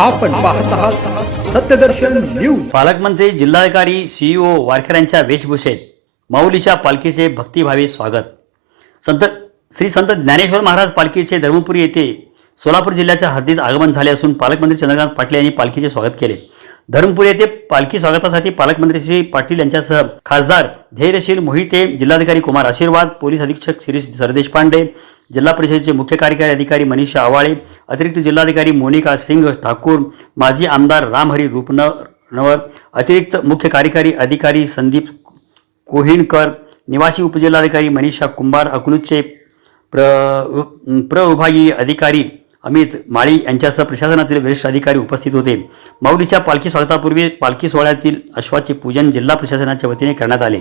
आपण पाहत आहात सत्यदर्शन न्यूज. पालकमंत्री जिल्हाधिकारी सीईओ वारकऱ्यांच्या वेशभूषेत माऊलीच्या पालखीचे भक्तिभावे स्वागत. संत श्री संत ज्ञानेश्वर महाराज पालखीचे धर्मपुरी येथे सोलापूर जिल्ह्याच्या हद्दीत आगमन झाले असून पालकमंत्री चंद्रकांत पाटील यांनी पालखीचे स्वागत केले. धर्मपुरी येथे पालखी स्वागतासाठी पालकमंत्री श्री पाटील यांच्यासह खासदार धैर्यशील मोहिते जिल्हाधिकारी कुमार आशीर्वाद पोलीस अधीक्षक शिरीष सरदेशपांडे जिल्हा परिषदेचे मुख्य कार्यकारी अधिकारी मनीषा आवाळे अतिरिक्त जिल्हाधिकारी मोनिका सिंग ठाकूर माजी आमदार रामहरी रूपनवर अतिरिक्त मुख्य कार्यकारी अधिकारी संदीप कोहिणकर निवासी उपजिल्हाधिकारी मनीषा कुंभार अकलूजचे प्र प्रविभागीय अधिकारी अमित माळी यांच्यासह प्रशासनातील वरिष्ठ अधिकारी उपस्थित होते. माऊलीच्या पालखी स्वागतापूर्वी पालखी सोहळ्यातील अश्वाचे पूजन जिल्हा प्रशासनाच्या वतीने करण्यात आले.